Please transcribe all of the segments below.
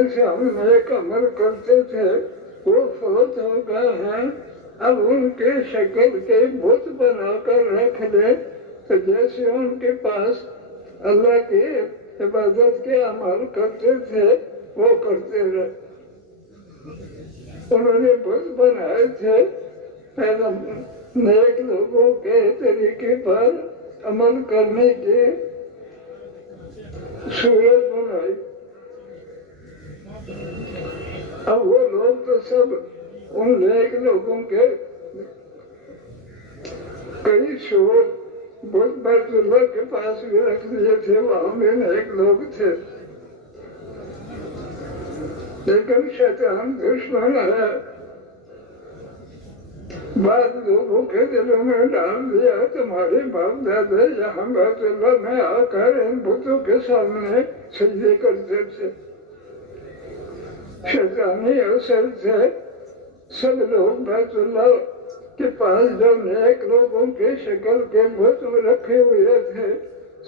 زمانے سے ہم نیک عمل کرتے تھے وہ فوت ہو گئے ہیں، اب ان کے شکل کے بت بنا کر رکھ لے تو جیسے ان کے پاس اللہ کی عبادت کے عمل کرتے تھے وہ کرتے رہے۔ انہوں نے بت بنائے تھے پہلے نیک لوگوں کے طریقے پر عمل کرنے کی صورت بنائی۔ اب وہ لوگ تو سب ان نیک لوگوں کے کئی شور بت بیت اللہ کے پاس بھی رکھ دیے تھے، وہاں بھی نیک لوگ تھے، لیکن شیطان دشمن ہے، بعض لوگوں کے دلوں میں ڈال دیا تمہارے باپ دادا یہاں بیت اللہ میں آ کر ان بتوں کے سامنے سجدے کرتے تھے۔ شیطانی اثر سے سب لوگ بیت اللہ کے پاس جو نیک لوگوں کے شکل کے بت رکھے ہوئے تھے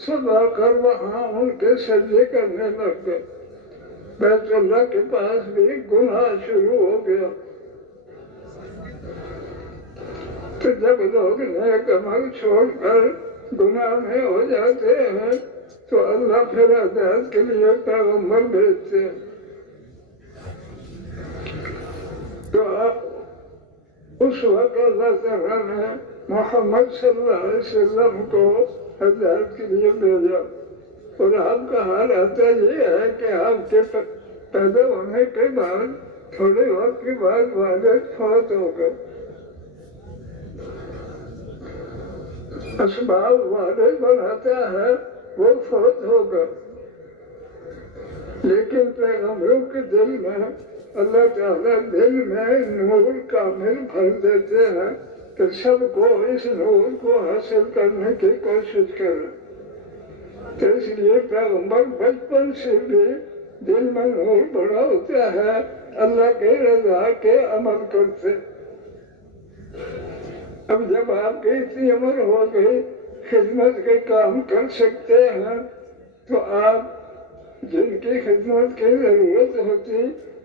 سب آ کر وہاں ان کے سجدے کرنے لگ گئے۔ بیت اللہ کے پاس بھی گناہ شروع ہو گیا۔ تو جب لوگ نیک عمل چھوڑ کر گناہ میں ہو جاتے ہیں تو اللہ پھر ہدایت کے لیے پیغمبر بھیجتے ہیں۔ تو اس وقت اللہ تعالیٰ نے محمد صلی اللہ علیہ وسلم کو ہدایت کے لیے بھیجا، اور آپ کا حال آتا یہ ہے کہ آپ کے پیدا ہونے کے بعد تھوڑے وقت کے بعد والد فوت ہو گئے۔ اسباب والد بناتا ہے وہ فوت ہوگا، لیکن پیغمبروں کے دل میں اللہ تعالیٰ دل میں نور کامل بھر دیتے ہیں کہ سب کو اس نور کو حاصل کرنے کی کوشش کریں۔ تو اس لیے پیغمبر بچپن سے بھی دل میں نور بڑا ہوتا ہے، اللہ کے رضا کے عمل کرتے۔ اب جب آپ کی اتنی عمر ہو گئی خدمت کے کام کر سکتے ہیں تو آپ جن کی خدمت کی ضرورت ہوتی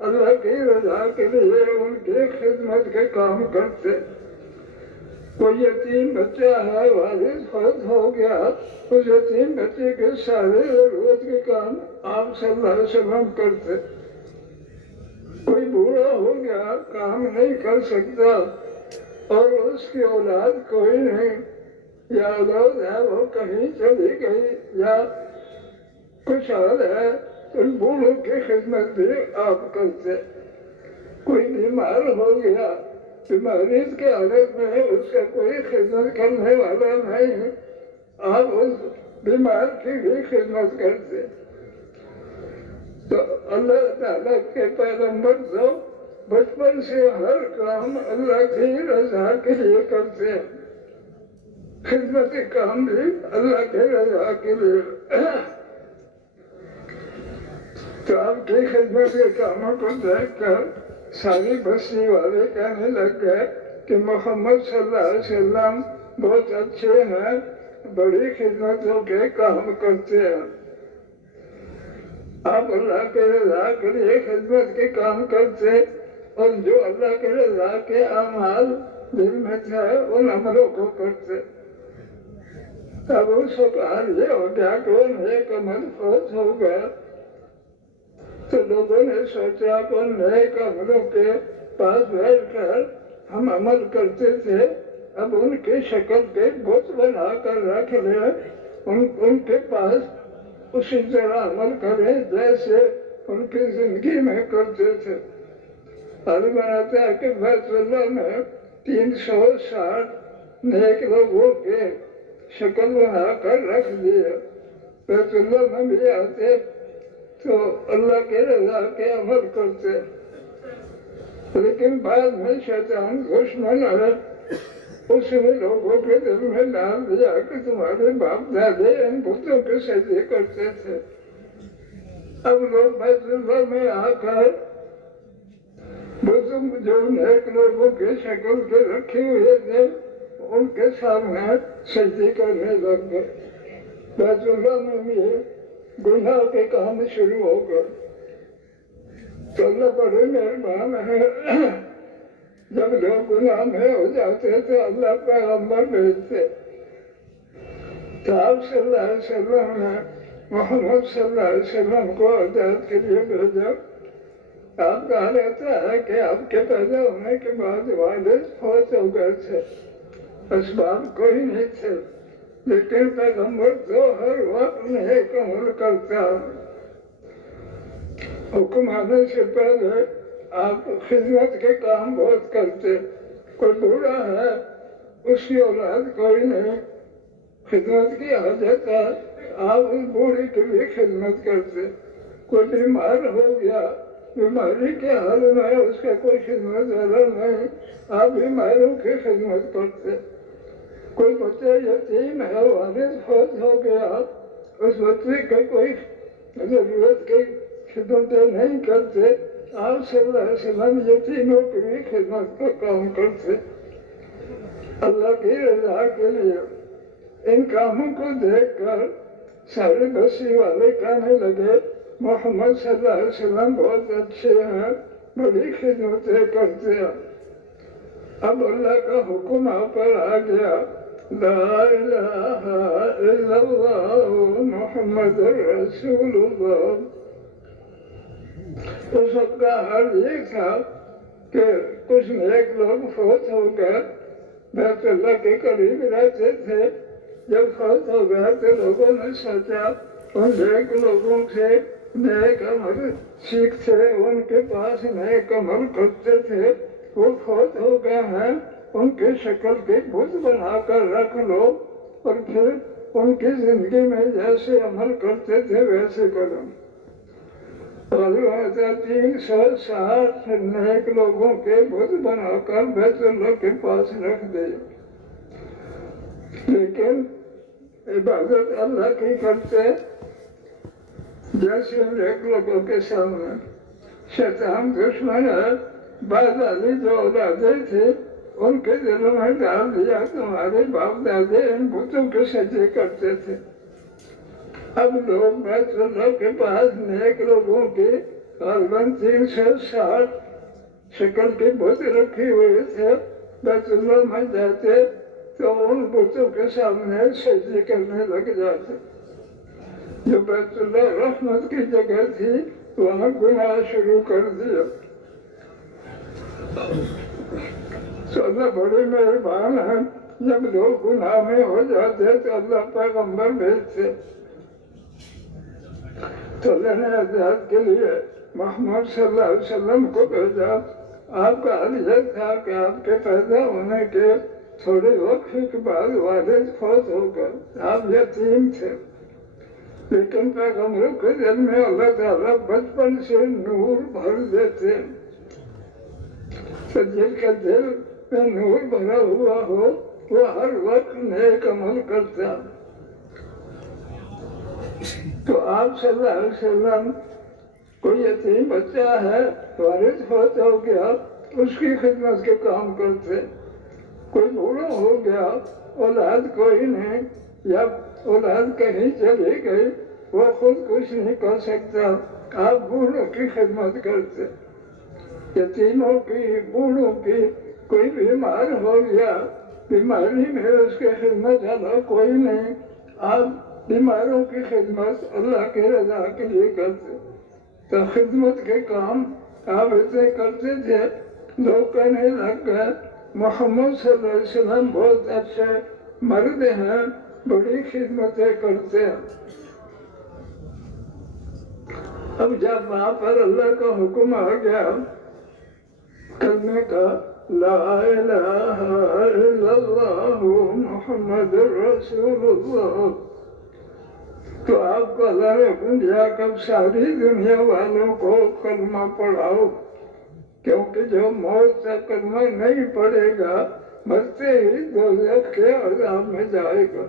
اللہ کی رضا کے لیے ان کی خدمت کے کام کرتے۔ کوئی یتیم بچہ ہے والد فوت ہو گیا، اس یتیم بچے کے سارے ضرورت کے کام آپ صلی اللہ علیہ وسلم کرتے۔ کوئی بوڑھا ہو گیا کام نہیں کر سکتا اور اس کی اولاد کوئی نہیں، یا اولاد ہے وہ کہیں چلی گئی یا کچھ اور ہے، ان بوڑھوں کی خدمت بھی آپ کرتے۔ کوئی بیمار ہو گیا، بیماری کے حالت میں اس کا کوئی خدمت کرنے والا نہیں، آپ اس بیمار کی بھی خدمت کرتے۔ تو اللہ تعالیٰ کے پیغمبر تو بچپن سے ہر کام اللہ کی رضا کے لیے کرتے ہیں، خدمت کام بھی اللہ کے رضا کے لیے۔ تو آپ کی خدمت کے کاموں کو دیکھ کر ساری بستی والے کہنے لگ گئے کہ محمد صلی اللہ علیہ وسلم بہت اچھے ہیں، بڑی خدمتوں کے کام کرتے ہیں۔ آپ اللہ کے رضا کے لیے خدمت کے کام کرتے اور جو اللہ کے رضا کے اعمال دل میں تھے ان عملوں کو کرتے۔ اب اس وقت حال یہ ہو گیا کہ وہ نیک عمل فوت ہو گیا، تو لوگوں نے سوچا کہ نیک عملوں کے پاس بیٹھ کر ہم عمل کرتے تھے، اب ان کی شکل کے بت بنا کر رکھ لیں، ان کے پاس اسی طرح عمل کریں جیسے ان کی زندگی میں کرتے تھے۔ حال بناتا ہے کہ بیت اللہ میں 360 نیک لوگوں کے شکل بنا کر رکھ دیے۔ بیت اللہ میں بھی آتے تو اللہ کے رضا کے عمل کرتے، لیکن بعد میں شیطان دشمن ہے، اس نے لوگوں کے دل میں ڈال دیا کہ تمہارے باپ دادے ان بتوں کے سجدے کرتے تھے۔ اب لوگ بیت اللہ میں آ کر بتوں جو نیک لوگوں کے شکل کے رکھے ہوئے تھے ان کے سامنے سجدے کرنے لگ گئے۔ بیت اللہ میں بھی گناہ کے کام شروع ہو گئے۔ تو اللہ بڑے مہربان ہے، جب لوگ گناہ میں ہو جاتے تو اللہ پیغمبر بھیجتے. تو آپ صلی اللہ علیہ وسلم نے محمد صلی اللہ علیہ وسلم کو ہدایت کے لیے بھیجا. آپ کہا رہتا ہے کہ آپ کے پیدا ہونے کے بعد والد فوت ہو گئے تھے، اسباب کوئی نہیں تھے، لیکن پیغمبر تو ہر وقت نیک عمل کرتا. حکم آنے سے پہلے آپ خدمت کے کام بہت کرتے. کوئی بوڑھا ہے، اس کی اولاد کوئی نہیں، خدمت کی حاجت ہے، آپ اس بوڑھی کی بھی خدمت کرتے. کوئی بیمار ہو گیا، بیماری کے حال میں اس کا کوئی خدمت والا نہیں، آپ بیماروں کی خدمت کرتے. کوئی بچہ یتیم ہے، والد فوت ہو گیا، اس بچے کے کوئی ضرورت کی خدمتیں نہیں کرتے، آپ صلی اللہ علیہ وسلم یتیموں کی بھی خدمت کا کام کرتے. اللہ کی رضا کے لیے ان کاموں کو دیکھ کر سارے بستی والے کہنے لگے محمد صلی اللہ علیہ وسلم بہت اچھے ہیں، بڑی خدمتیں کرتے ہیں. اب اللہ کا حکم آپ پر آ گیا، لا الہ الا اللہ محمد رسول اللہ. اس وقت کا حال یہ تھا کہ کچھ نیک لوگ فوت ہو گئے، بیت اللہ کے قریب رہتے تھے. جب فوت ہو گئے تو لوگوں نے سوچا ان نیک لوگوں سے نیک عمل سیکھتے، ان کے پاس نیک عمل کرتے تھے. وہ فوت ہو گئے ہیں، ان کی شکل کے بت بنا کر رکھ لو اور پھر ان کی زندگی میں جیسے عمل کرتے تھے ویسے کرو. اور 360 نیک لوگوں کے بت بنا کر بیت اللہ کے پاس رکھ دے. لیکن عبادت اللہ کی کرتے جیسے نیک لوگوں کے سامنے. شیطان دشمن ہے، بعض علی جو اولادیں تھی ان کے دلوں میں ڈال دیا تمہارے باپ دادے ان بتوں کے سجدے کرتے تھے. اب لوگ بیت اللہ کے پاس نیک لوگوں کی غالباً 360 شکل کے بت رکھی ہوئے تھے. بیت اللہ میں جاتے تو ان بتوں کے سامنے سجدے کرنے لگ جاتے. جو بیت اللہ رحمت کی جگہ تھی وہاں گناہ شروع کر دیا. تو اللہ بڑے مہربان ہیں، جب لوگ گناہ میں ہو جاتے تو اللہ پیغمبر بھیجتے. تو اللہ نے ہدایت کے لیے محمد صلی اللہ علیہ وسلم کو بھیجا. آپ کا حال یہ تھا کہ آپ کے پیدا ہونے کے تھوڑے وقت کے بعد والد فوت ہو گئے، آپ یتیم تھے. لیکن پیغمبروں کے دل میں اللہ تعالیٰ بچپن سے نور بھر دیتے. تو جن کا دل میں نور بھرا ہوا ہو وہ ہر وقت نیک عمل کرتا. تو آپ صلی اللہ علیہ وسلم کوئی یتیم بچہ ہے، والد فوت ہو گیا، اس کی خدمت کے کام کرتے. کوئی بوڑھا ہو گیا، اولاد کوئی نہیں، یا اولاد کہیں چلی گئی، وہ خود کچھ نہیں کر سکتا، آپ بوڑھوں کی خدمت کرتے. یتیموں کی، بوڑھوں کی. کوئی بیمار ہو گیا، بیماری میں اس کی خدمت والا کوئی نہیں، آپ بیماروں کی خدمت اللہ کے رضا کے لیے کرتے. تو خدمت کے کام آپ ایسے کرتے تھے. لوگ کہنے لگ گئے محمد صلی اللہ علیہ وسلم بہت اچھے مرد ہیں، بڑی خدمتیں کرتے ہیں. اب جب وہاں پر اللہ کا حکم آ گیا کلمے کا، لا الہ الا اللہ محمد رسول اللہ، تو آپ کو اللہ نے حکم دیا کہ ساری دنیا والوں کو کلمہ پڑھاؤ، کیونکہ جو موت تک کلمہ نہیں پڑھے گا مرتے ہی دوزخ کے عذاب میں جائے گا.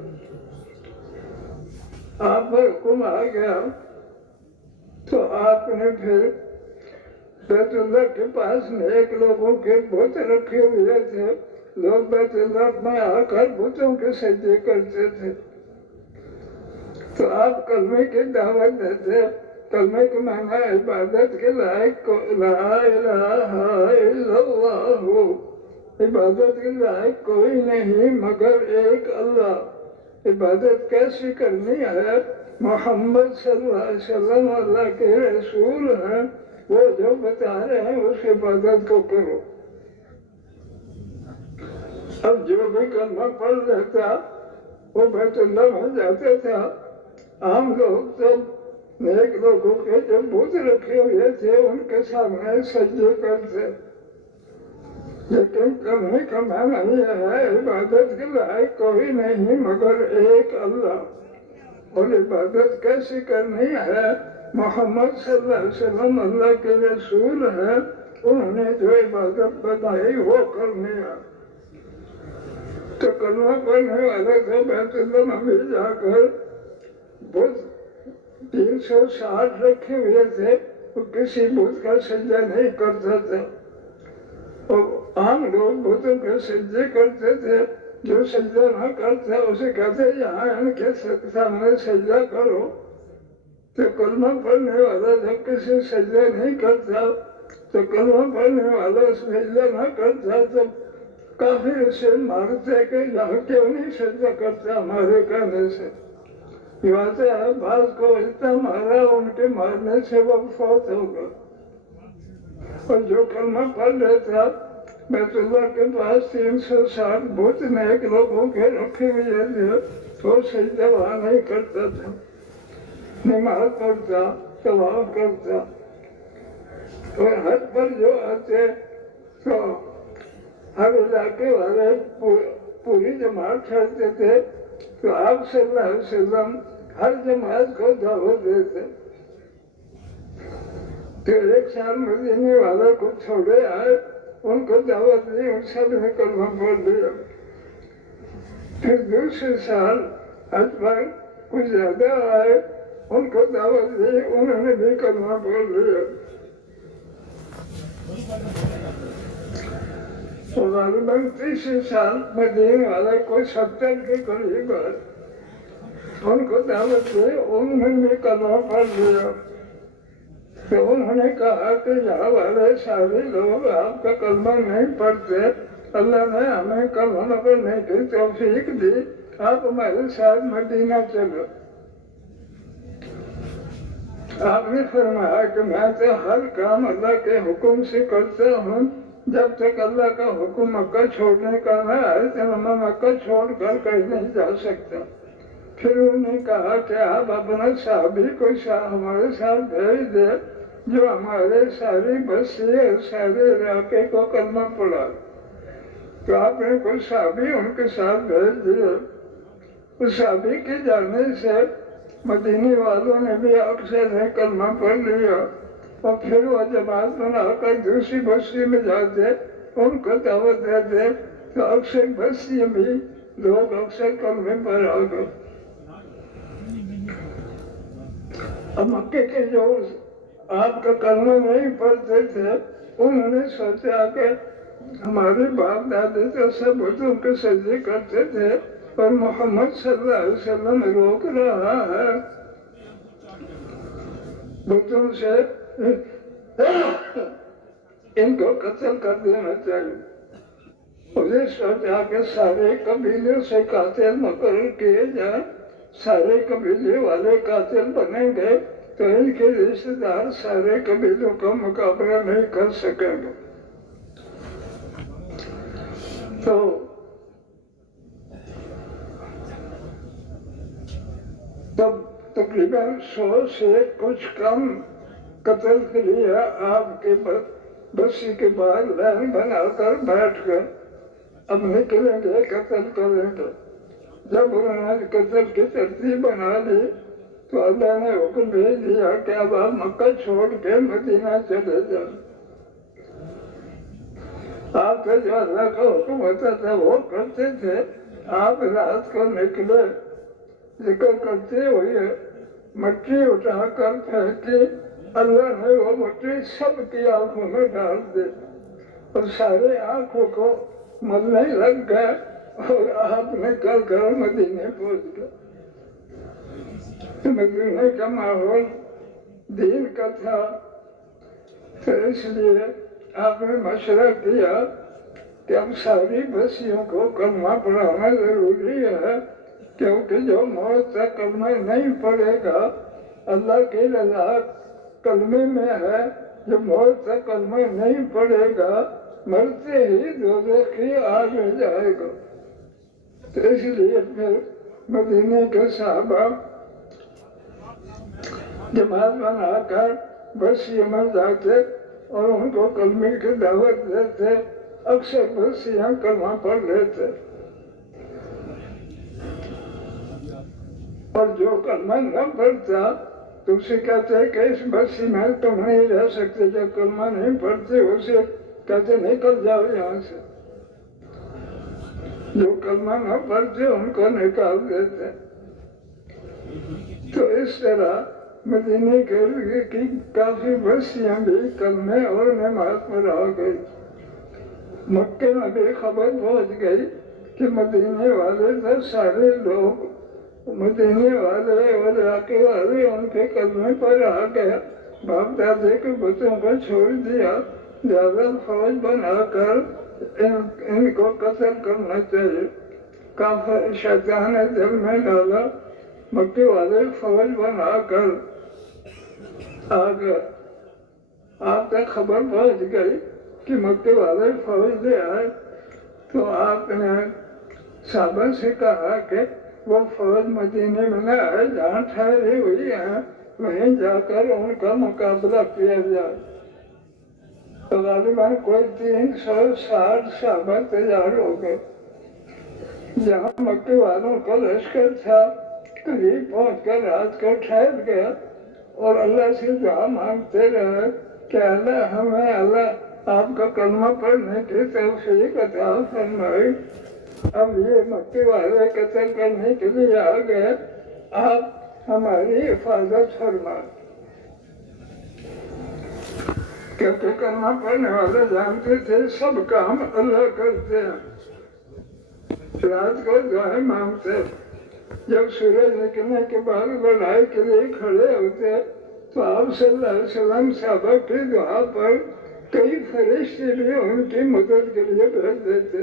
آپ پر حکم آ گیا تو آپ نے پھر بیت اللہ کے پاس نیک لوگوں کے بت رکھے ہوئے تھے. لوگ بیت اللہ میں آ کر بتوں کے سجدے کرتے تھے. تو آپ کلمے کی دعوت دیتے کلمہ کے معنی عبادت کے لائق کو لا الہ الا اللہ، عبادت کے لائق کوئی نہیں مگر ایک اللہ۔ عبادت کیسی کرنی ہے؟ محمد صلی اللہ علیہ وسلم اللہ کے رسول ہیں، وہ جو بتا رہے ہیں اس عبادت کو کرو۔ اب جو بھی کلمہ پڑھ لیتا وہ بیت اللہ میں جاتا تھا۔ عام لوگ تو نیک لوگوں کے جو بت رکھے ہوئے تھے ان کے سامنے سجدے کرتے، لیکن کلمے کا معنی یہ ہے عبادت کے لائق کوئی نہیں مگر ایک اللہ۔ اور عبادت کیسی کرنی ہے؟ محمد صلی اللہ علیہ وسلم اللہ کے رسول ہیں، انہوں نے جو عبادت بتائی وہ کرنی ہے۔ تو کلمہ پڑھنے والے تھے بیت اللہ میں جا کر بت 360 رکھے ہوئے تھے، وہ کسی بت کا سجدہ نہیں کرتا تھا۔ اور عام لوگ بتوں کے سجدے کرتے تھے، جو سجدہ نہ کرتا اسے کہتے یہاں ان کے سامنے سجدہ کرو۔ تو کلمہ پڑھنے والا جب کسی سجدہ نہیں کرتا تو کلمہ پڑھنے والا سجدہ نہ کرتا تو کافی اسے مارتے کہ یہاں کیوں نہیں سجدہ کرتا ہمارے کہنے سے۔ بات ہے بعض کو اتنا مارا ان کے مارنے سے وہ فوت ہوگا۔ اور جو کلمہ پڑھ لیتا بیت اللہ کے پاس 360 بت نیک لوگوں کے رکھے ہوئے تھے، وہ سجدہ وہاں نہیں کرتا تھا، نماز پڑھتا، طواف کرتا۔ اور حج پر جو آتے تو ہر علاقے والے پوری جماعت ٹھہرتے تھے، تو آپ صلی اللہ علیہ وسلم ہر جماعت کو دعوت دیتے۔ تو ایک سال مدینے والے کو چھوڑے آئے، ان کو دعوت دی، ان سب نے کلمہ پڑھ لیا۔ پھر دوسرے سال حج پر کچھ زیادہ آئے، ان کو دعوت دی، انہوں نے بھی کلمہ پڑھ لیا۔ غالباً تیسرے سال مدینے والے کو 70 کے قریب آئے، ان کو دعوت دی، انہوں نے بھی کلمہ پڑھ لیا۔ تو انہوں نے کہا کہ یہاں والے سارے لوگ آپ کا کلمہ نہیں پڑھتے، اللہ نے ہمیں کلمہ پڑھنے کی توفیق دی، آپ ہمارے ساتھ مدینہ چلو۔ آپ نے فرمایا کہ میں تو ہر کام اللہ کے حکم سے کرتا ہوں، جب تک اللہ کا حکم مکہ چھوڑنے کا نہ آئے تو میں مکہ چھوڑ کر کہیں نہیں جا سکتا۔ پھر انہوں نے کہا کہ آپ اپنا صحابی کو ہمارے ساتھ بھیج دے جو ہمارے ساری بستی اور سارے علاقے کو کلمہ پڑھا۔ تو آپ نے کوئی صحابی ان کے ساتھ بھیج دیے۔ اس صحابی کے جانے سے مدینے والوں نے بھی اکثر نے کلمہ پڑھ لیا، اور پھر وہ جماعت بنا کر دوسری بستی میں جاتے، ان کو دعوت دیتے، تو اکثر بستی میں لوگ اکثر کلمے پر آ گئے۔ اب مکے کے جو آپ کا کلمہ نہیں پڑھتے تھے، انہوں نے سوچا کہ ہمارے باپ دادے تو سب بتوں کے سجدے کرتے تھے اور محمد صلی اللہ علیہ وسلم روک رہا ہے بتوں سے، ان کو قتل کر دینا چاہیے۔ انہیں سوچا کہ سارے قبیلے سے قاتل مقرر کیے جائیں، سارے قبیلے والے قاتل بنیں گے تو ان کے رشتہ دار سارے قبیلوں کا مقابلہ نہیں کر سکیں گے۔ تو تب تقریباً 100 سے کچھ کم قتل کے لیے آپ کے بستی کے بعد لائن بنا کر بیٹھ گئے، اب نکلیں گے قتل کریں گے۔ جب انہوں نے قتل کی ترتیب بنا لی تو اللہ نے حکم بھیج دیا کہ اب آپ مکہ چھوڑ کے مدینہ چلے جائیں۔ آپ کا جو اللہ کا حکم ہوتا تھا وہ کرتے تھے۔ آپ رات کو نکلے، ذکر کرتے ہوئے مٹی اٹھا کر پھینکی، اللہ نے وہ مٹی سب کی آنکھوں میں ڈال دی اور سارے آنکھوں کو ملنے لگ گئے، اور آپ نکل کر مدینے پہنچ گئے۔ مدینے کا ماحول دین کا تھا، تو اس لیے آپ نے مشورہ کیا کہ اب ساری بستیوں کو کلمہ پڑھانا ضروری ہے، کیونکہ جو موت تک کلمہ نہیں پڑھے گا اللہ کی رضا کلمے میں ہے، جو موت تک کلمہ نہیں پڑھے گا مرتے ہی دوزخ کی آگ میں جائے گا۔ تو اس لیے پھر مدینے کے صحابہ جماعت بنا کر بستیوں میں جاتے اور ان کو کلمے کی دعوت دیتے، اکثر بستیاں کلمہ پڑھ لیتے، اور جو کلمہ نہ پڑھتا تو اسے کہتے کہ اس بستی میں تم نہیں رہ سکتے، جب کلمہ نہیں پڑھتے اسے کہتے نکل جاؤ یہاں سے، جو کلمہ نہ پڑھتے ان کو نکال دیتے۔ تو اس طرح مدینے کی کافی بستیاں بھی کلمے اور نماز پر آ گئی۔ مکے میں بھی خبر پہنچ گئی کہ مدینے والے تو سارے لوگ، مدینے والے اور علاقے والے ان کے کلمے پر آ گئے، باپ دادے کے بتوں کو چھوڑ دیا، زیادہ فوج بنا کر ان کو قتل کرنا چاہیے۔ کافر شیطان نے دل میں ڈالا، مکے والے فوج بنا کر آ گئے۔ آپ تک خبر پہنچ گئی کہ مکے والے فوج لے آئے، تو آپ نے صحابہ سے کہا کہ وہ فوج مدینے میں نہ آئے، جہاں ٹھہری ہوئی ہیں وہیں جا کر ان کا مقابلہ کیا جائے۔ تو غالباً کوئی 360 صحابہ تیار ہو گئے۔ جہاں مکے والوں کا لشکر تھا قریب پہنچ کر رات کو ٹھہر گیا اور اللہ سے دعا مانگتے رہے کہ اللہ ہمیں اللہ آپ کا کلمہ پڑھنے کی توفیق عطا فرمائے۔ اب یہ مکے والے قتل کرنے کے لیے آ گئے، آپ ہماری حفاظت فرمائے، کیونکہ کلمہ پڑھنے والے جانتے تھے سب کام اللہ کرتے ہیں۔ رات کو دعائیں مانگتے، جب سورج نکلنے کے بعد لڑائی کے لیے کھڑے ہوتے تو آپ صلی اللہ علیہ وسلم صحابہ کی دعا پر کئی فرشتے بھی ان کی مدد کے لیے بھیج دیتے۔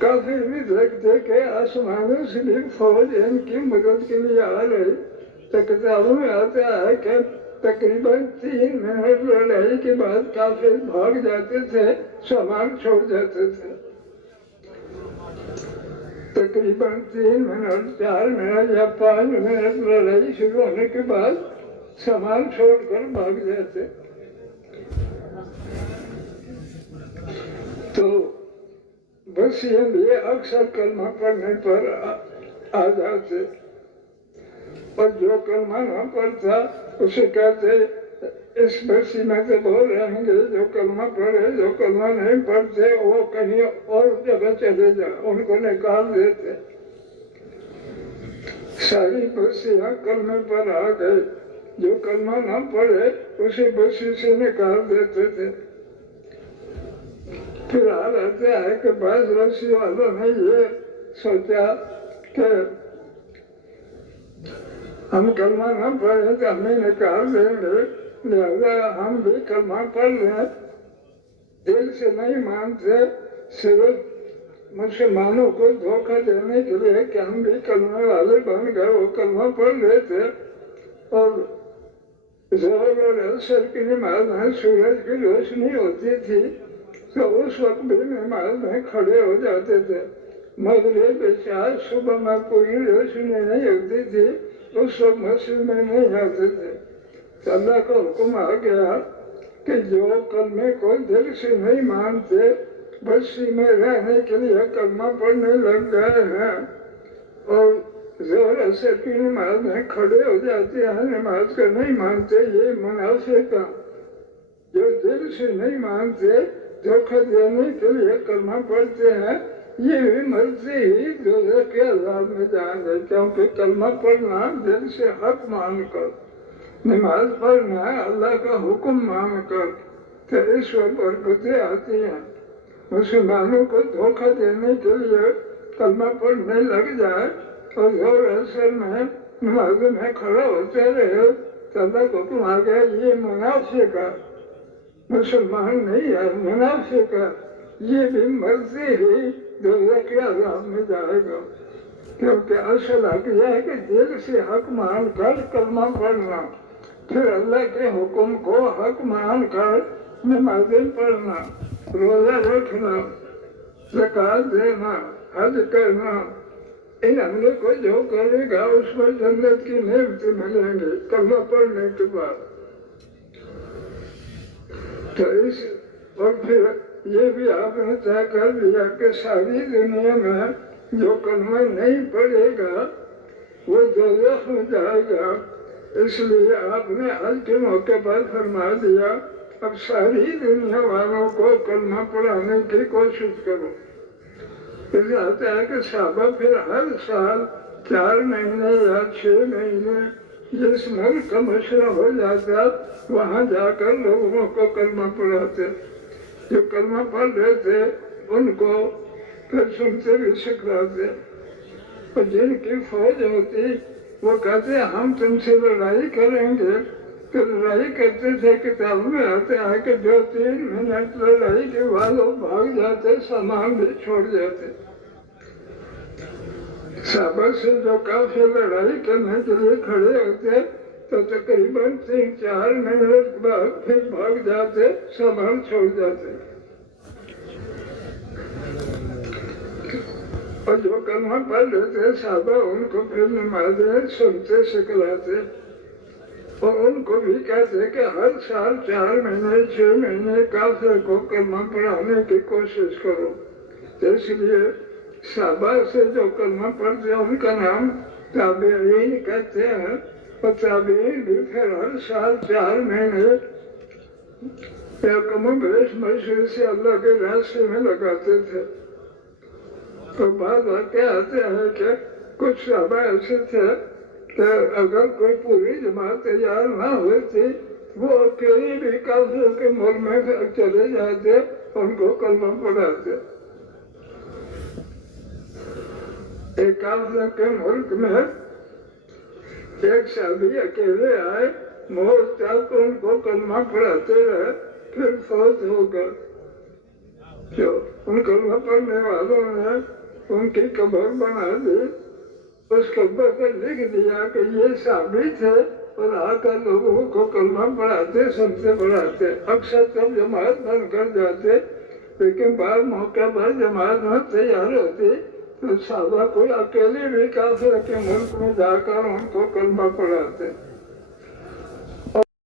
کافر بھی دیکھتے کہ آسمانوں سے بھی فوج ان کی مدد کے لیے آ رہی۔ تو کتابوں میں آتا ہے کہ تقریباً 3 منٹ لڑائی کے بعد کافر بھاگ جاتے تھے، سامان چھوڑ جاتے تھے۔ تقریباً 3 منٹ، 4 منٹ یا 5 منٹ لڑائی شروع ہونے کے بعد سامان چھوڑ کر بھاگ جاتے۔ تو بس یہ لیے اکثر کلمہ پڑھنے پر آ جاتے، اور جو کلمہ نہ پڑھتا اسے کہتے اس بستی میں سے بول رہیں گے جو کلمہ پڑھے، جو کلمہ نہیں پڑھتے وہ کہیں اور جگہ چلے جائیں، ان کو نکال دیتے۔ ساری بستیاں کلمے پر آ گئے، جو کلمہ نہ پڑھے اسے بستی سے نکال دیتے تھے۔ پھر حال آتا ہے کہ بعض بستی والوں نے یہ سوچا کہ ہم کلمہ نہ پڑھیں تو ہمیں نکال دیں گے، لہذا ہم بھی کلمہ پڑھ لیں۔ دل سے نہیں مانتے، صرف مسلمانوں کو دھوکہ دینے کے لیے کہ ہم بھی کلمہ والے بن گئے، وہ کلمہ پڑھ لیتے، اور ظہر اور عصر کی نماز میں سورج کی روشنی ہوتی تھی تو اس وقت بھی نماز میں کھڑے ہو جاتے تھے۔ مغرب عشاء صبح میں پوری روشنی نہیں ہوتی تھی، اس وقت مسجد میں نہیں آتے تھے۔ تو اللہ کا حکم آ گیا کہ جو کلمے کو دل سے نہیں مانتے، بستی میں رہنے کے لیے کلمہ پڑھنے لگ گئے ہیں اور ظہر عصر کی نماز میں کھڑے ہو جاتے ہیں، نماز کو نہیں مانتے، یہ منافق ہیں۔ جو دل سے نہیں مانتے، دھوکہ دینے کے لیے کلمہ پڑھتے ہیں، یہ بھی مرتے ہی دوزخ کے عذاب میں جائیں گے، کیونکہ کلمہ پڑھنا دل سے حق مان کر، نماز پڑھنا اللہ کا حکم مان کر، تو اس وقت برکتیں آتی ہیں۔ مسلمانوں کو دھوکہ دینے کے لیے کلمہ پڑھنے لگ جائے اور ظہر عصر میں نماز میں کھڑا ہوتے رہے تو اللہ کو حکم آ گیا یہ منافق ہے، مسلمان نہیں ہے، منافق ہے، یہ بھی مرضی ہی دوزخ کے عذاب میں جائے گا، کیونکہ اصل حق یہ ہے کہ دل سے حق مان کر کلمہ پڑھنا، پھر اللہ کے حکم کو حق مان کر نمازیں پڑھنا، روزہ رکھنا، زکوٰۃ دینا، حج کرنا، ان عملوں کو جو کرے گا اس پر جنت کی نعمتیں ملیں گی کلمہ پڑھنے کے بعد۔ تو اس اور پھر یہ بھی آپ نے طے کر دیا کہ ساری دنیا میں جو کلمہ نہیں پڑھے گا وہ دوزخ میں جائے گا، اس لیے آپ نے حج کے موقع پر فرما دیا اب ساری دنیا والوں کو کلمہ پڑھانے کی کوشش کرو۔ اس آتا ہے کہ صحابہ پھر ہر سال 4 مہینے یا 6 مہینے جس ملک کا مشورہ ہو جاتا وہاں جا کر لوگوں کو کلمہ پڑھاتے، جو کلمہ پڑھ رہے تھے ان کو پھر سنتے بھی سکھلاتے، اور جن کی فوج ہوتی وہ کہتے ہم تم سے لڑائی کریں گے، تو لڑائی کرتے تھے، کتاب میں آتے ہیں کہ جو 3 منٹ لڑائی کے بعد وہ بھاگ جاتے، سامان بھی چھوڑ جاتے۔ صحابہ سے جو کافی لڑائی کرنے کے لیے کھڑے ہوتے تو تقریباً 3-4 منٹ بعد پھر بھاگ جاتے، سامان چھوڑ جاتے، اور جو کلمہ پڑھ لیتے صحابہ ان کو پھر نمازیں سنتے سکھلاتے، اور ان کو بھی کہتے کہ ہر سال 4 مہینے 6 مہینے کافر کو کلمہ پڑھانے کی کوشش کرو۔ اس لیے صحابہ سے جو کلمہ پڑھتے ہیں ان کا نام تابعین کہتے ہیں، اور تابعین بھی پھر ہر سال 4 مہینے یا کم و بیش مشورے سے اللہ کے راستے میں لگاتے تھے۔ تو بعض واقعہ آتے ہیں کہ کچھ صحابہ ایسے تھے کہ اگر کوئی پوری جماعت تیار نہ ہوئی تھی وہ اکیلے بھی کافروں کے ملک میں چلے جاتے، ان کو کلمہ پڑھاتے۔ ایک کافروں کے ملک میں ایک صحابی اکیلے آئے، موت تک ان کو کلمہ پڑھاتے رہے، پھر فوت ہو گئے۔ جو ان کلمہ پڑھنے والوں نے ان کی قبر بنا دی، اس قبر پر لکھ دیا کہ یہ صحابی تھے اور آ کر لوگوں کو کلمہ پڑھاتے، سنتے پڑھاتے۔ اکثر تب جماعت بن کر جاتے، لیکن بعض موقع پر جماعت میں تیار ہوتی تو صحابہ کوئی اکیلے بھی کافر کے ملک میں جا کر ان کو کلمہ پڑھاتے۔